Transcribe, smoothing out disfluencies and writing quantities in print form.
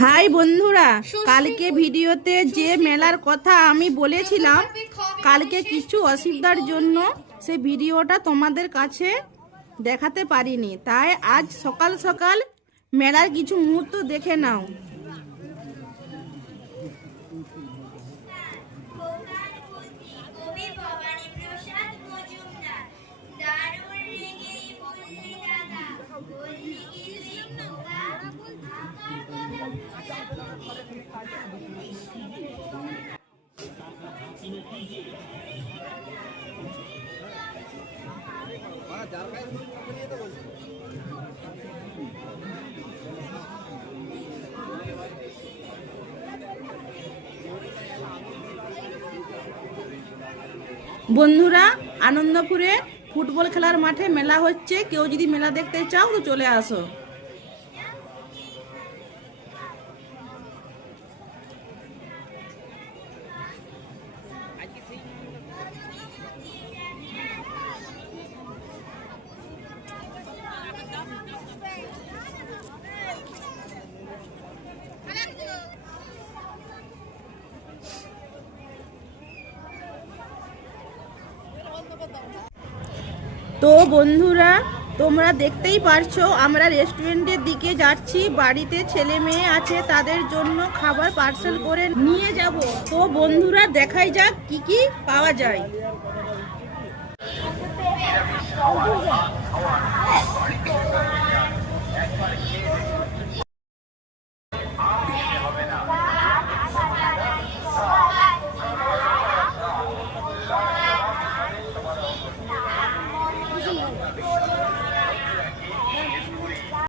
High বন্ধুরা, কালকে ভিডিওতে যে মেলার কথা আমি বলেছিলাম, কালকে কিছু অসুবিধার জন্য সে ভিডিওটা তোমাদের কাছে দেখাতে পারিনি। তাই আজ সকাল সকাল মেলার কিছু মুহূর্ত দেখে নাও। বন্ধুরা, আনন্দপুরে ফুটবল খেলার মাঠে মেলা হচ্ছে। কেউ যদি মেলা দেখতে চাও তো চলে আসো। তো বন্ধুরা, তোমরা দেখতেই পারছো আমরা রেস্টুরেন্টের দিকে যাচ্ছি। বাড়িতে ছেলে মেয়ে আছে, তাদের জন্য খাবার পার্সেল করে নিয়ে যাব। তো বন্ধুরা, দেখাই যাক কি কি পাওয়া যায়।